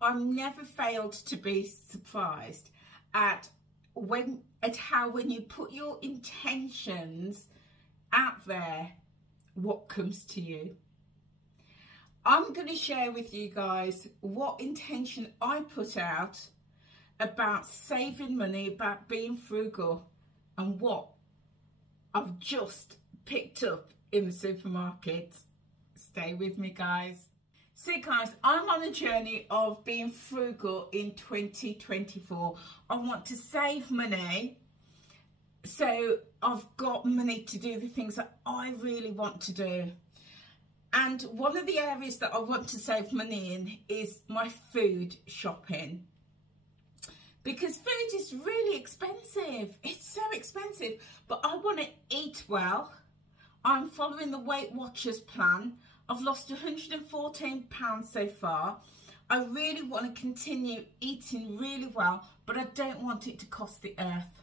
I've never failed to be surprised at how when you put your intentions out there, what comes to you. I'm going to share with you guys what intention I put out about saving money, about being frugal, and what I've just picked up in the supermarket. Stay with me, guys. See guys, I'm on a journey of being frugal in 2024. I want to save money, so I've got money to do the things that I really want to do. And one of the areas that I want to save money in is my food shopping. Because food is really expensive. It's so expensive, but I want to eat well. I'm following the Weight Watchers plan. I've lost 114 pounds so far. I really want to continue eating really well, but I don't want it to cost the earth.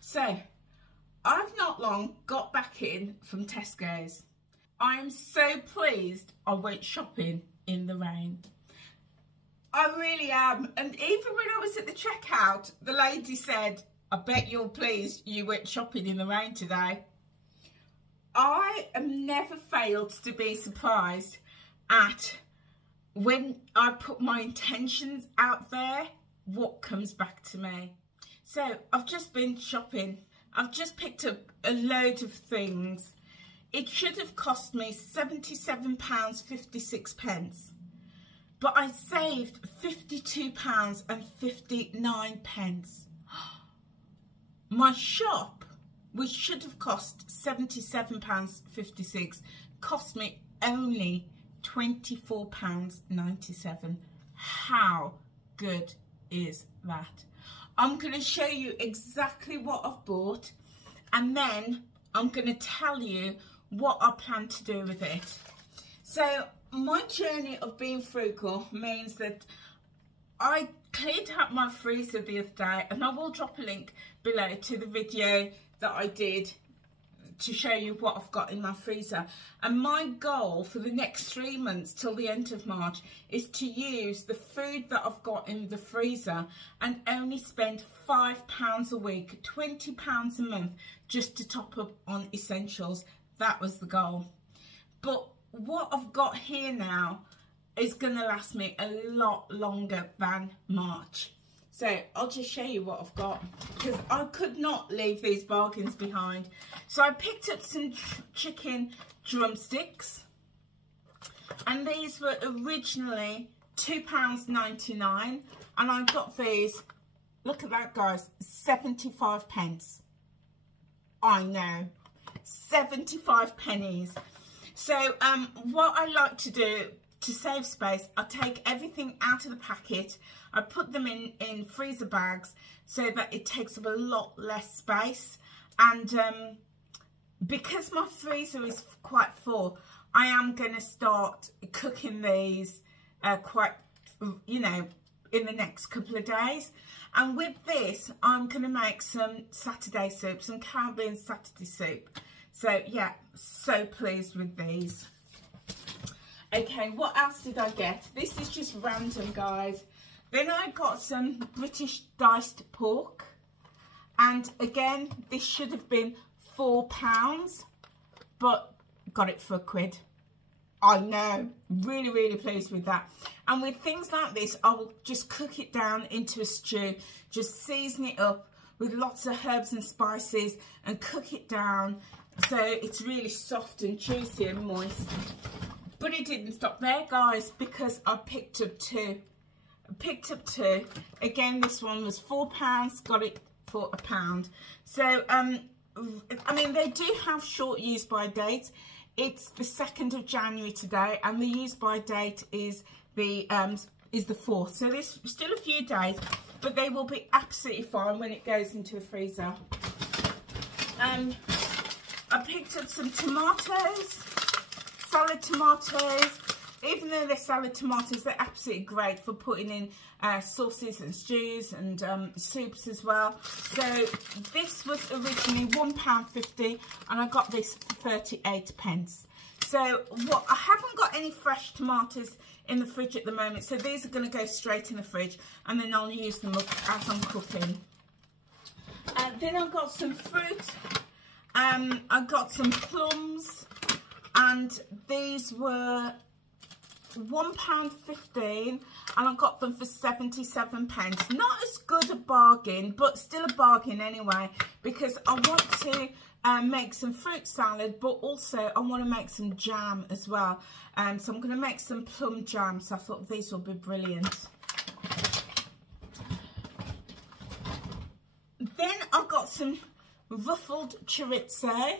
So I've not long got back in from Tesco's. I am so pleased I went shopping in the rain. I really am. And even when I was at the checkout, the lady said, "I bet you're pleased you went shopping in the rain today." I have never failed to be surprised at when I put my intentions out there, what comes back to me. So I've just been shopping. I've just picked up a load of things. It should have cost me £77.56, but I saved £52.59. My shop, which should have cost £77.56, cost me only £24.97. How good is that? I'm going to show you exactly what I've bought, and then I'm going to tell you what I plan to do with it. So my journey of being frugal means that I cleared out my freezer the other day, and I will drop a link below to the video that I did to show you what I've got in my freezer. And my goal for the next 3 months till the end of March is to use the food that I've got in the freezer and only spend £5 a week, £20 a month, just to top up on essentials. That was the goal. But what I've got here now is going to last me a lot longer than March. So I'll just show you what I've got, because I could not leave these bargains behind. So I picked up some chicken drumsticks, and these were originally £2.99, and I got these, look at that guys, 75 pence. I know, 75 pennies. So what I like to do to save space, I take everything out of the packet, I put them in freezer bags so that it takes up a lot less space. And because my freezer is quite full, I am going to start cooking these quite, you know, in the next couple of days. And with this, I'm going to make some Saturday soup, some Caribbean Saturday soup. So yeah, so pleased with these. Okay, what else did I get? This is just random, guys. Then I got some British diced pork. And again, this should have been £4, but got it for £1. I know, really, really pleased with that. And with things like this, I will just cook it down into a stew, just season it up with lots of herbs and spices and cook it down so it's really soft and juicy and moist. But it didn't stop there, guys, because I picked up two. Again, this one was £4, got it for £1. So, I mean, they do have short use by dates. It's the 2nd of January today, and the use by date is the 4th. So there's still a few days, but they will be absolutely fine when it goes into the freezer. I picked up some tomatoes, salad tomatoes. Even though they're salad tomatoes, they're absolutely great for putting in sauces and stews and soups as well. So this was originally £1.50, and I got this for 38 pence. So what, I haven't got any fresh tomatoes in the fridge at the moment, so these are going to go straight in the fridge, and then I'll use them up as I'm cooking. Then I've got some fruit. I've got some plums, and these were £1.15, and I got them for 77p. Not as good a bargain, but still a bargain anyway, because I want to make some fruit salad, but also I want to make some jam as well. So I'm going to make some plum jam, so I thought these will be brilliant. Then I've got some ruffled chorizo.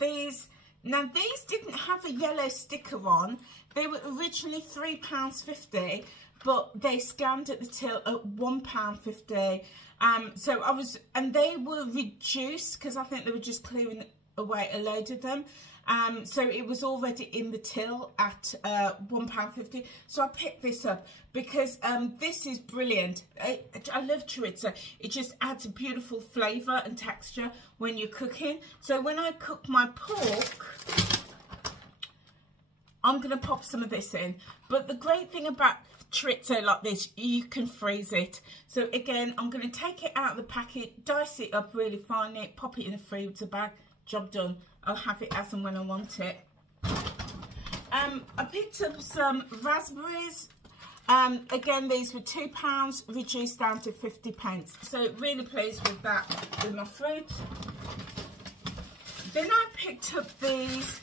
These didn't have a yellow sticker on. They were originally £3.50, but they scanned at the till at £1.50. And they were reduced because I think they were just clearing away a load of them. So it was already in the till at £1.50. So I picked this up because this is brilliant. I love chorizo. It just adds a beautiful flavour and texture when you're cooking. So when I cook my pork, I'm going to pop some of this in. But the great thing about chorizo like this, you can freeze it. So again, I'm going to take it out of the packet, dice it up really finely, pop it in a freezer bag. Job done. I'll have it as and when I want it. I picked up some raspberries. Again, these were £2, reduced down to 50p. So really pleased with that, with my fruit. Then I picked up these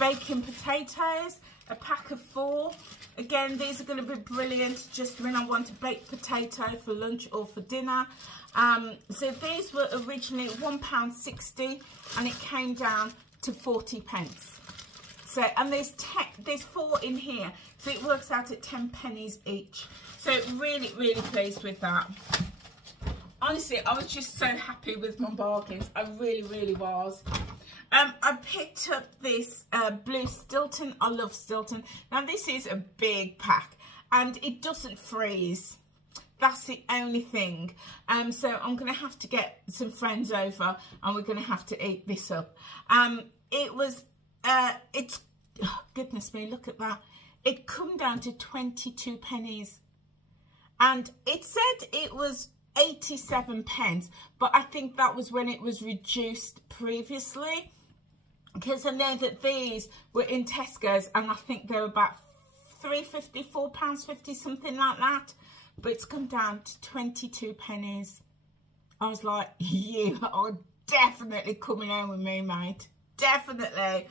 baking potatoes, a pack of 4. Again, these are going to be brilliant just when I want a baked potato for lunch or for dinner. So these were originally £1.60, and it came down to 40p. So, and there's 4 in here, so it works out at 10p each. So really, really pleased with that. Honestly, I was just so happy with my bargains. I really, really was. I picked up this blue Stilton. I love Stilton. Now this is a big pack, and it doesn't freeze. That's the only thing. So I'm going to have to get some friends over, and we're going to have to eat this up. It's, oh, goodness me, look at that. It come down to 22p, and it said it was 87p, but I think that was when it was reduced previously, because I know that these were in Tesco's, and I think they were about £3.50, £4.50, something like that. But it's come down to 22p. I was like, you are definitely coming home with me, mate. Definitely.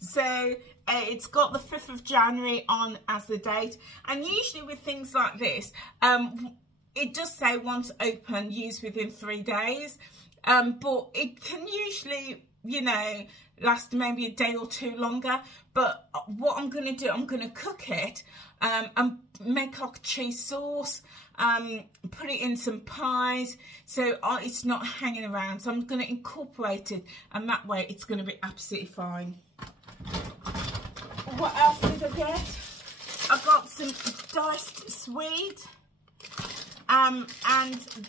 So it's got the 5th of January on as the date. And usually with things like this, it does say once open, use within 3 days. But it can usually, you know, last maybe a day or 2 longer. But what I'm going to do, I'm going to cook it and make like a cheese sauce, put it in some pies, so it's not hanging around. So I'm going to incorporate it, and that way it's going to be absolutely fine. What else did I get? I got some diced swede, and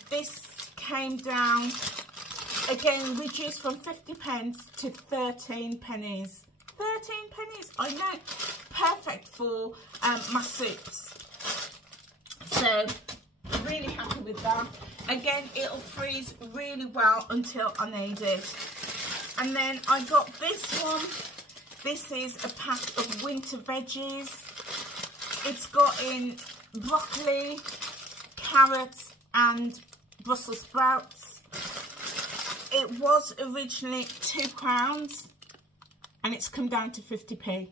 this came down, again, reduced from 50p to 13p. 13p, I know, perfect for my soups. So really happy with that. Again, it'll freeze really well until I need it. And then I got this one. This is a pack of winter veggies. It's got in broccoli, carrots and Brussels sprouts. It was originally £2, and it's come down to 50p.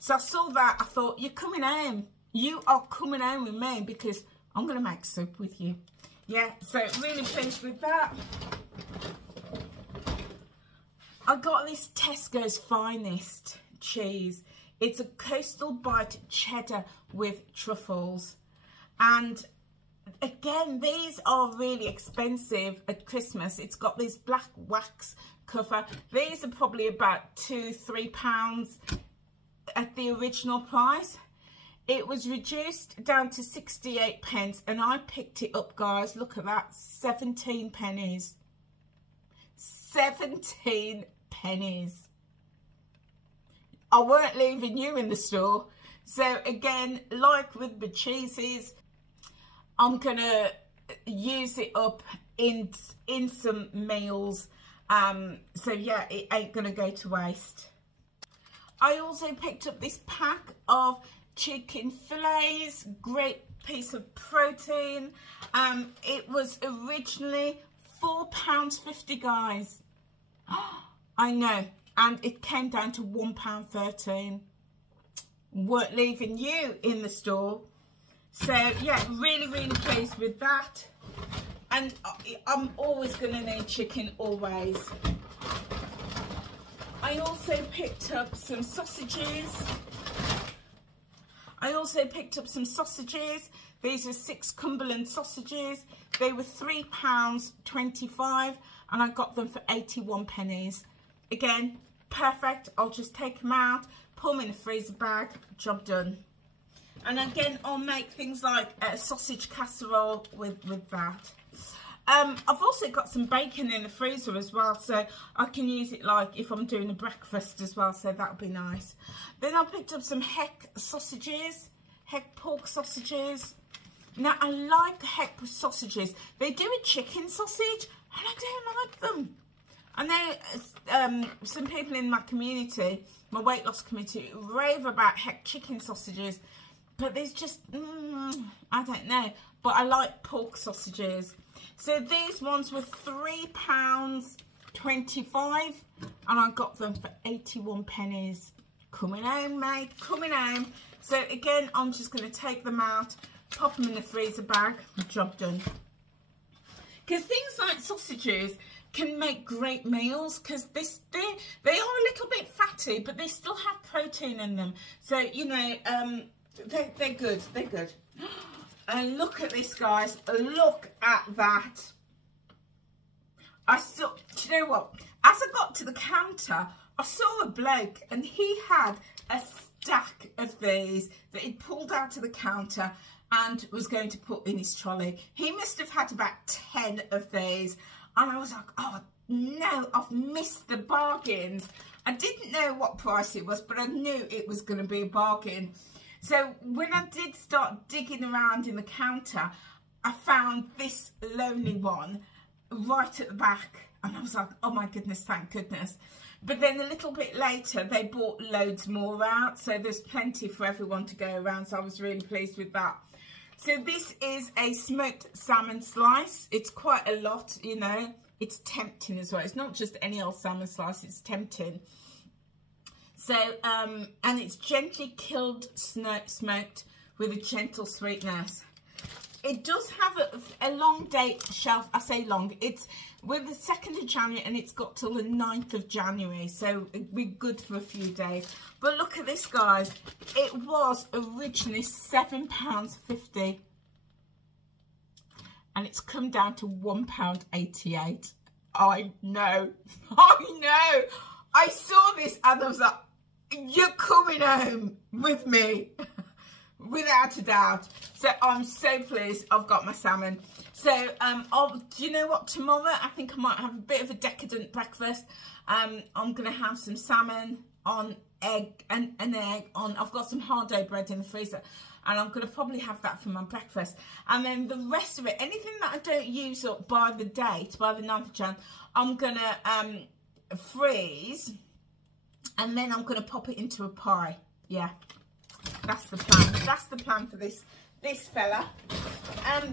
So I saw that, I thought, you're coming home. You are coming home with me, because I'm going to make soup with you. Yeah, so really pleased with that. I got this Tesco's Finest cheese. It's a Coastal Bite cheddar with truffles. And again, these are really expensive at Christmas. It's got this black wax cover. These are probably about £2–3 at the original price. It was reduced down to 68p, and I picked it up, guys. Look at that, 17p. 17p. I weren't leaving you in the store. So again, like with the cheeses, I'm gonna use it up in some meals. So yeah, it ain't gonna go to waste. I also picked up this pack of chicken fillets, great piece of protein. It was originally £4.50, guys. I know, and it came down to £1.13. Weren't leaving you in the store. So yeah, really pleased with that. And I'm always gonna need chicken, always. I also picked up some sausages. These are 6 Cumberland sausages. They were £3.25 and I got them for 81 pennies. Again, perfect. I'll just take them out, put them in a freezer bag, job done. And again, I'll make things like a sausage casserole with that. I've also got some bacon in the freezer as well, so I can use it like if I'm doing a breakfast as well, so that'll be nice. Then I picked up some Heck sausages, Heck pork sausages. Now, I like Heck sausages. They do a chicken sausage, and I don't like them. I know some people in my community, my weight loss community, rave about Heck chicken sausages, but there's just, I don't know. But I like pork sausages. So these ones were £3.25 and I got them for 81 pennies. Coming home, mate, coming home. So again, I'm just going to take them out, pop them in the freezer bag, job done. Because things like sausages can make great meals, because they are a little bit fatty, but they still have protein in them. So, you know, they're good, they're good. And look at this, guys. Look at that. Do you know what? As I got to the counter, I saw a bloke and he had a stack of these that he'd pulled out of the counter and was going to put in his trolley. He must have had about 10 of these. And I was like, oh, no, I've missed the bargains. I didn't know what price it was, but I knew it was going to be a bargain. So when I did start digging around in the counter, I found this lonely one right at the back. And I was like, oh my goodness, thank goodness. But then a little bit later, they bought loads more out. So there's plenty for everyone to go around. So I was really pleased with that. So this is a smoked salmon slice. It's quite a lot, you know. It's tempting as well. It's not just any old salmon slice. It's tempting. So, and it's gently killed, smoked with a gentle sweetness. It does have a long date shelf. I say long. It's with the 2nd of January and it's got till the 9th of January. So it'll be good for a few days. But look at this, guys. It was originally £7.50. And it's come down to £1.88. I know. I know. I saw this and I was like, you're coming home with me, without a doubt. So I'm so pleased I've got my salmon. So do you know what, tomorrow I think I might have a bit of a decadent breakfast. I'm going to have some salmon on egg and an egg on. I've got some hard dough bread in the freezer and I'm going to probably have that for my breakfast. And then the rest of it, anything that I don't use up by the date, by the 9th of Jan, I'm going to freeze. And then I'm going to pop it into a pie. Yeah, that's the plan. That's the plan for this fella.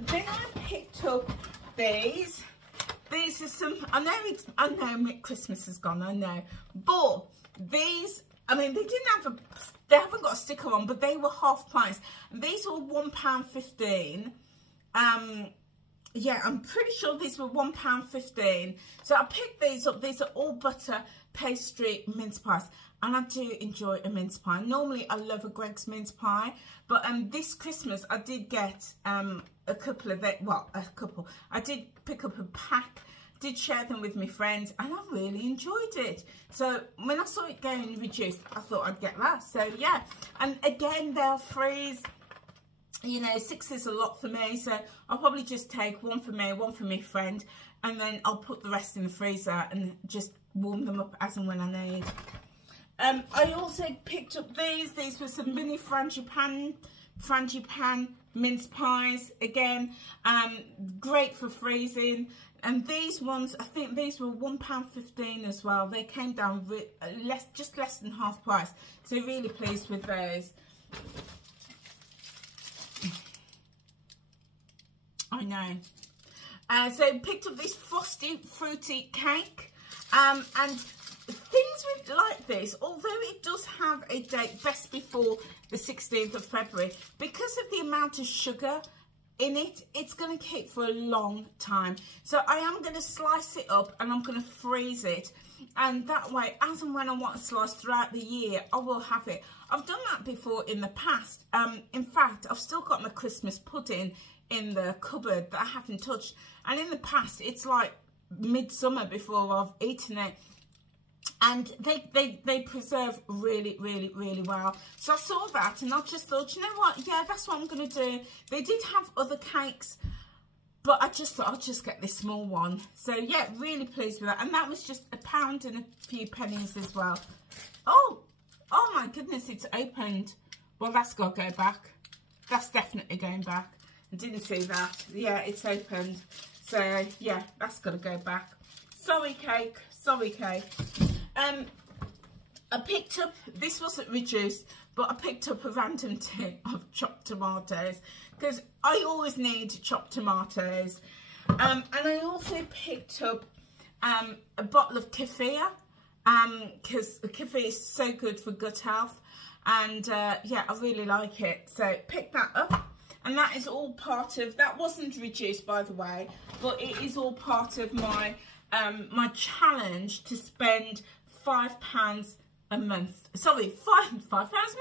Then I picked up these. These are some. I know Christmas is gone. I know, but these. I mean, they haven't got a sticker on, but they were half price. These were £1.15. Yeah, I'm pretty sure these were £1.15. So I picked these up. These are all butter pastry mince pies, and I do enjoy a mince pie. Normally I love a Greggs mince pie, but this Christmas I did get a couple of it. Well, a couple. I did pick up a pack, did share them with my friends, and I really enjoyed it. So when I saw it going reduced, I thought I'd get that. So yeah, and again they'll freeze. You know, 6 is a lot for me, so I'll probably just take one for me, one for my friend, and then I'll put the rest in the freezer and just warm them up as and when I need. I also picked up these. These were some mini frangipane mince pies. Again, great for freezing. And these ones, I think these were £1.15 as well. They came down just less than half price. So really pleased with those. I know. So picked up this frosty fruity cake. And things with like this, although it does have a date best before the 16th of February, because of the amount of sugar in it, it's going to keep for a long time. So I am going to slice it up and I'm going to freeze it, and that way, as and when I want a slice throughout the year, I will have it. I've done that before in the past. In fact, I've still got my Christmas pudding in the cupboard that I haven't touched, and in the past it's like midsummer before I've eaten it, and they preserve really well. So I saw that and I just thought, you know what, yeah, that's what I'm going to do. They did have other cakes, but I just thought I'll just get this small one. So yeah, really pleased with that. And that was just £1 and a few pennies as well. Oh my goodness, it's opened. Well, that's got to go back. That's definitely going back. I didn't see that. Yeah, it's opened. So yeah, that's got to go back. Sorry cake, sorry cake. I picked up, this wasn't reduced, but I picked up a random tin of chopped tomatoes, because I always need chopped tomatoes. And I also picked up a bottle of kefir, because kefir is so good for gut health, and yeah, I really like it. So pick that up, and that is all part of, that wasn't reduced by the way, but it is all part of my my challenge to spend £5 a month, sorry, £5 a month,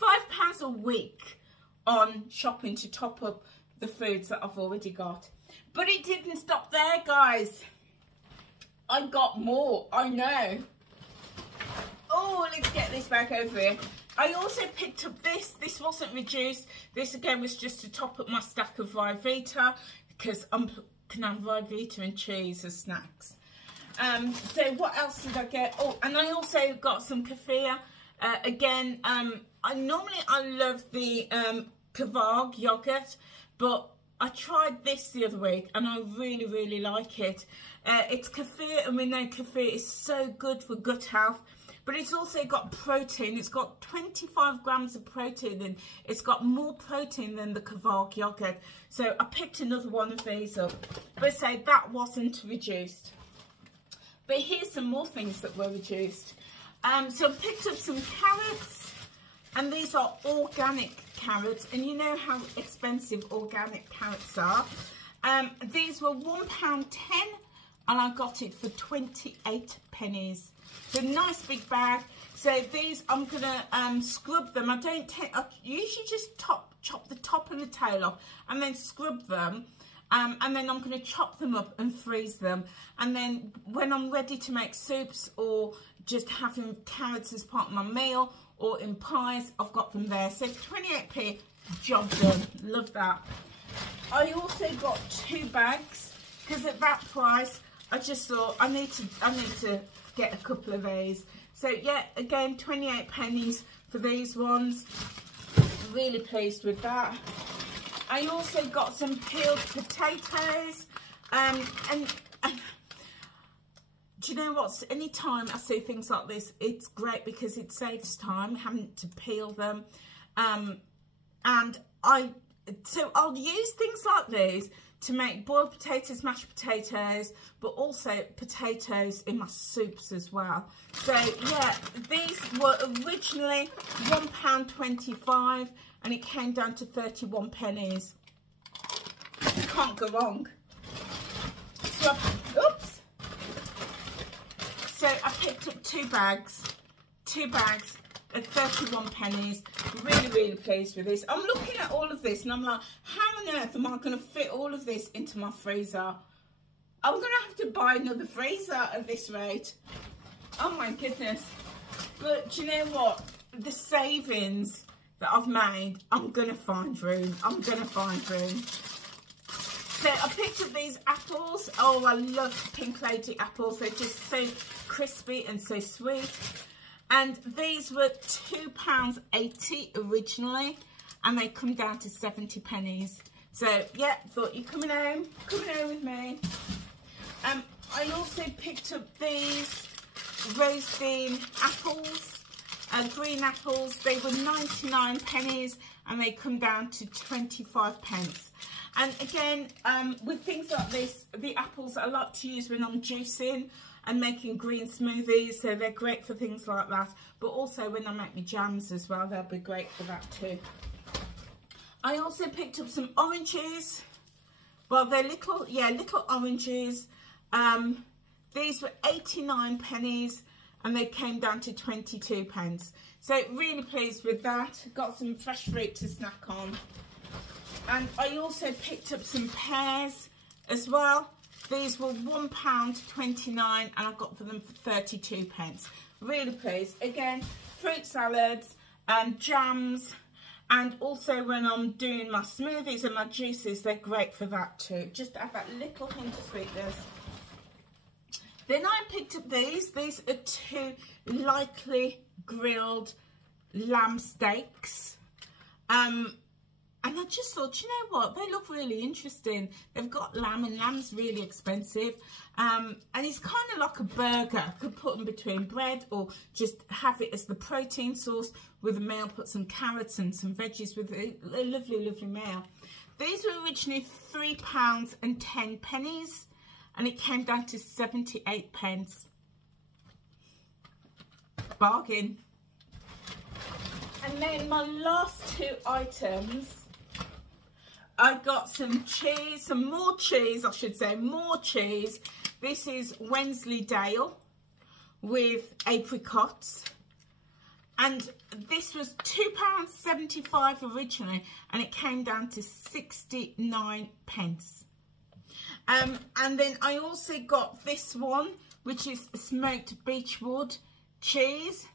£5 a week on shopping to top up the foods that I've already got. But it didn't stop there, guys. I got more, I know. Oh, let's get this back over here. I also picked up this wasn't reduced. This again was just to top up my stack of Ryvita, because I can have Ryvita and cheese as snacks. So what else did I get? Oh, and I also got some kefir. Again, I love the Kvarg yogurt, but I tried this the other week and I really like it. It's kefir, and we know kefir is so good for gut health, but it's also got protein. It's got 25 grams of protein, and it's got more protein than the Kvarg yogurt. So I picked another one of these up, but say that wasn't reduced. But here's some more things that were reduced. So I picked up some carrots, and these are organic carrots, and you know how expensive organic carrots are. These were £1.10, and I got it for 28 pennies. So nice big bag. So these, I'm gonna scrub them. I usually just chop the top and the tail off, and then scrub them. And then I'm going to chop them up and freeze them. And then when I'm ready to make soups, or just having carrots as part of my meal, or in pies, I've got them there. So 28p, job done. Love that. I also got 2 bags, because at that price, I just thought I need to get a couple of these. So yeah, again, 28 pennies for these ones. Really pleased with that. I also got some peeled potatoes, and do you know what? Anytime I see things like this, it's great because it saves time having to peel them. And so I'll use things like these to make boiled potatoes, mashed potatoes, but also potatoes in my soups as well. So yeah, these were originally £1.25. and it came down to 31 pennies. You can't go wrong. So, oops. So I picked up 2 bags at 31 pennies. Really pleased with this. I'm looking at all of this and I'm like, how on earth am I going to fit all of this into my freezer? I'm going to have to buy another freezer at this rate. Oh my goodness. But do you know what? The savings that I've made, I'm gonna find room. So I picked up these apples. Oh, I love Pink Lady apples. They're just so crispy and so sweet. And these were £2.80 originally, and they come down to 70 pennies. So yeah, thought you're coming home with me. I also picked up these roasting apples, green apples. They were 99 pennies, and they come down to 25 pence. And again, with things like this, the apples I like to use when I'm juicing and making green smoothies, so they're great for things like that. But also when I make my jams as well, they'll be great for that too. I also picked up some oranges. Well, they're little oranges. These were 89 pennies, and they came down to 22 pence. So really pleased with that. Got some fresh fruit to snack on. And I also picked up some pears as well. These were £1.29, and I got for them for 32 pence. Really pleased. Again, fruit salads and jams, and also when I'm doing my smoothies and my juices, they're great for that too. Just to have that little hint of sweetness. Then I picked up these. These are 2 lightly grilled lamb steaks. And I just thought, you know what, they look really interesting. They've got lamb, and lamb's really expensive. And it's kind of like a burger. Could put them between bread, or just have it as the protein source with a meal. Put some carrots and some veggies with a lovely, lovely meal. These were originally £3.10, and it came down to 78 pence. Bargain. And then my last 2 items, I got some cheese, some more cheese, I should say, more cheese. This is Wensleydale with apricots. And this was £2.75 originally, and it came down to 69 pence. And then I also got this one, which is smoked beechwood cheese.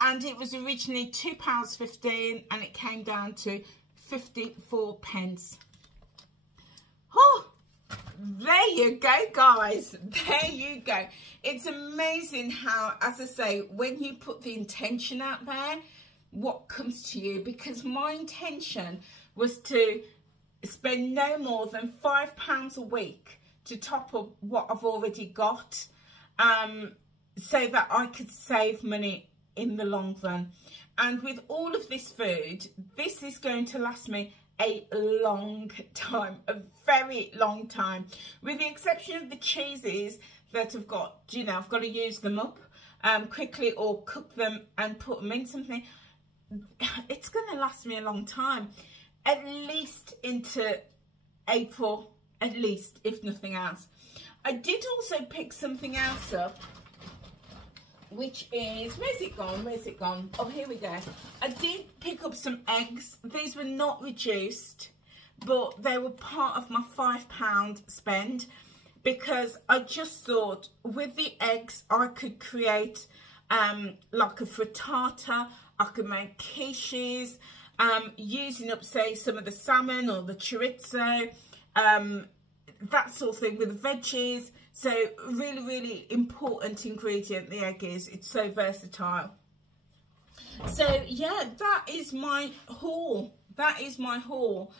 And it was originally £2.15, and it came down to 54 pence. Oh, there you go, guys. There you go. It's amazing how, as I say, when you put the intention out there, what comes to you. Because my intention was to spend no more than £5 a week to top up what I've already got, so that I could save money in the long run. And with all of this food, this is going to last me a long time, a very long time, with the exception of the cheeses that I've got, you know, I've got to use them up quickly, or cook them and put them in something. It's going to last me a long time, at least into April, at least, if nothing else. I did also pick something else up, which is, where's it gone? Oh, here we go. I did pick up some eggs. These were not reduced, but they were part of my £5 spend, because I just thought with the eggs I could create like a frittata. I could make quiches, using up, say, some of the salmon or the chorizo, that sort of thing, with the veggies. So really, really important ingredient, the egg is. It's so versatile. So yeah, that is my haul. That is my haul.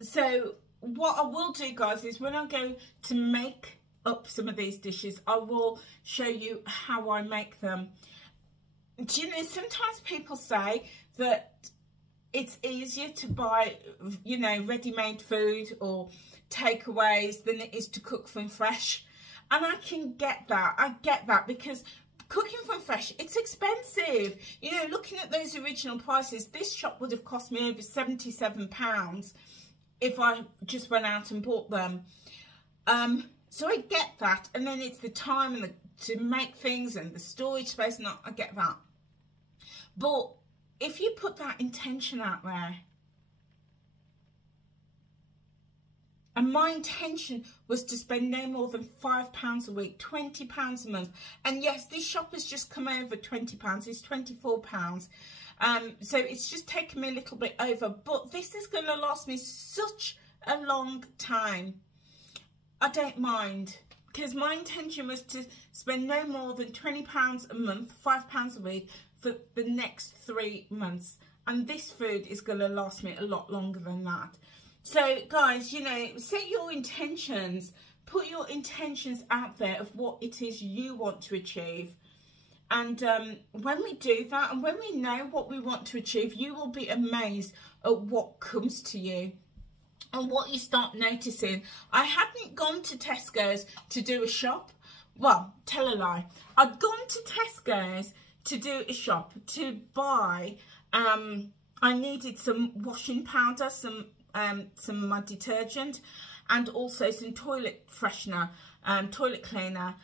So what I will do, guys, is when I go to make up some of these dishes, I will show you how I make them. Do you know, sometimes people say that it's easier to buy, you know, ready-made food or takeaways than it is to cook from fresh. And I can get that. I get that, because cooking from fresh, it's expensive. You know, looking at those original prices, this shop would have cost me over £77 if I just went out and bought them. So I get that. And then it's the time and to make things and the storage space, and I get that. But if you put that intention out there, and my intention was to spend no more than £5 a week, £20 a month. And yes, this shop has just come over £20, it's £24. So it's just taken me a little bit over, but this is going to last me such a long time. I don't mind, because my intention was to spend no more than £20 a month, £5 a week for the next 3 months. And this food is going to last me a lot longer than that. So guys, you know, set your intentions, put your intentions out there of what it is you want to achieve. And when we do that, and when we know what we want to achieve, you will be amazed at what comes to you and what you start noticing. I hadn't gone to Tesco's to do a shop. Well, tell a lie. I'd gone to Tesco's to do a shop to buy. I needed some washing powder, some my detergent, and also some toilet freshener, toilet cleaner.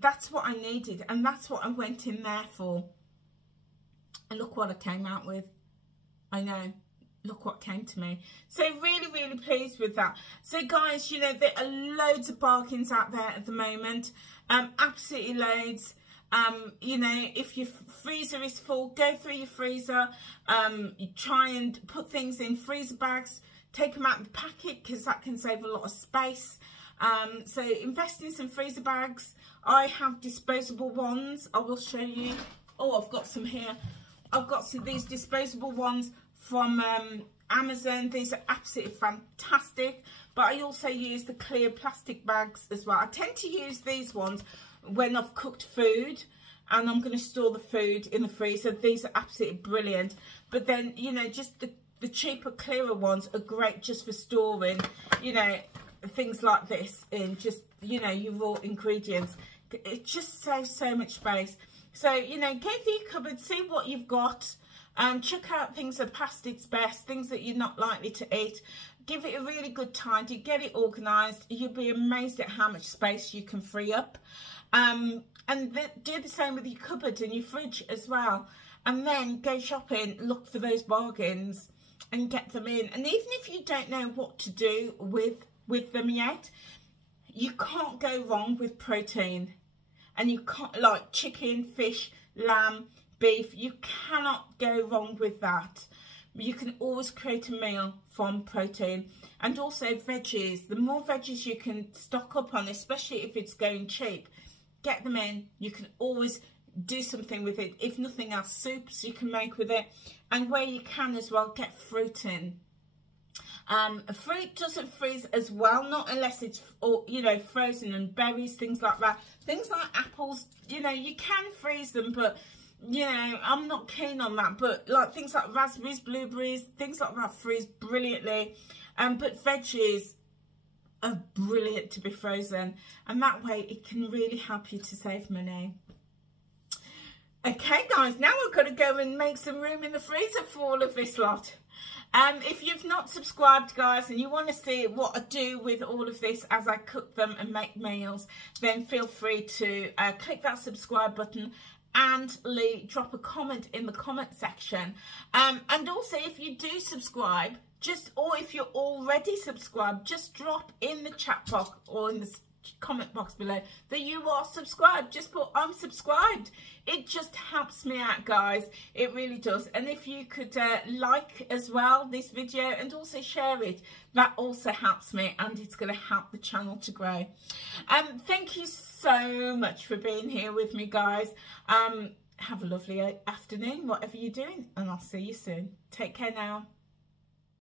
That's what I needed, and that's what I went in there for. And look what I came out with. I know, look what came to me. So really, really pleased with that. So guys, you know, there are loads of bargains out there at the moment. Absolutely loads. You know, if your freezer is full, go through your freezer. You try and put things in freezer bags, take them out of the packet, because that can save a lot of space. So invest in some freezer bags. I have disposable ones. I will show you. Oh, I've got some here. I've got these disposable ones from Amazon. These are absolutely fantastic. But I also use the clear plastic bags as well. I tend to use these ones when I've cooked food and I'm going to store the food in the freezer. These are absolutely brilliant. But then, you know, just the cheaper, clearer ones are great just for storing, you know, things like this in, just, you know, your raw ingredients. It just saves so much space. So, you know, go through your cupboard, see what you've got. Check out things that are past its best, things that you're not likely to eat. Give it a really good tidy, get it organised. You'll be amazed at how much space you can free up. And do the same with your cupboard and your fridge as well. And then go shopping, look for those bargains and get them in. And even if you don't know what to do with them yet, you can't go wrong with protein. And you can't, like chicken, fish, lamb, beef, you cannot go wrong with that. You can always create a meal from protein. And also veggies. The more veggies you can stock up on, especially if it's going cheap, get them in. You can always do something with it. If nothing else, soups you can make with it. And where you can as well, get fruit in. Fruit doesn't freeze as well, not unless it's, you know, frozen, and berries, things like that. Things like apples, you know, you can freeze them, but, you know, I'm not keen on that. But like things like raspberries, blueberries, things like that freeze brilliantly. But veggies are brilliant to be frozen, and that way it can really help you to save money. Okay guys, now we've got to go and make some room in the freezer for all of this lot. If you've not subscribed guys, and you want to see what I do with all of this as I cook them and make meals, then feel free to click that subscribe button and drop a comment in the comment section. And also, if you do subscribe, or if you're already subscribed, just drop in the chat box or in the comment box below that you are subscribed. Just put I'm subscribed. It just helps me out guys, it really does. And if you could like as well this video and also share it, that also helps me, and it's going to help the channel to grow. Thank you so much for being here with me guys. Have a lovely afternoon whatever you're doing, and I'll see you soon. Take care now.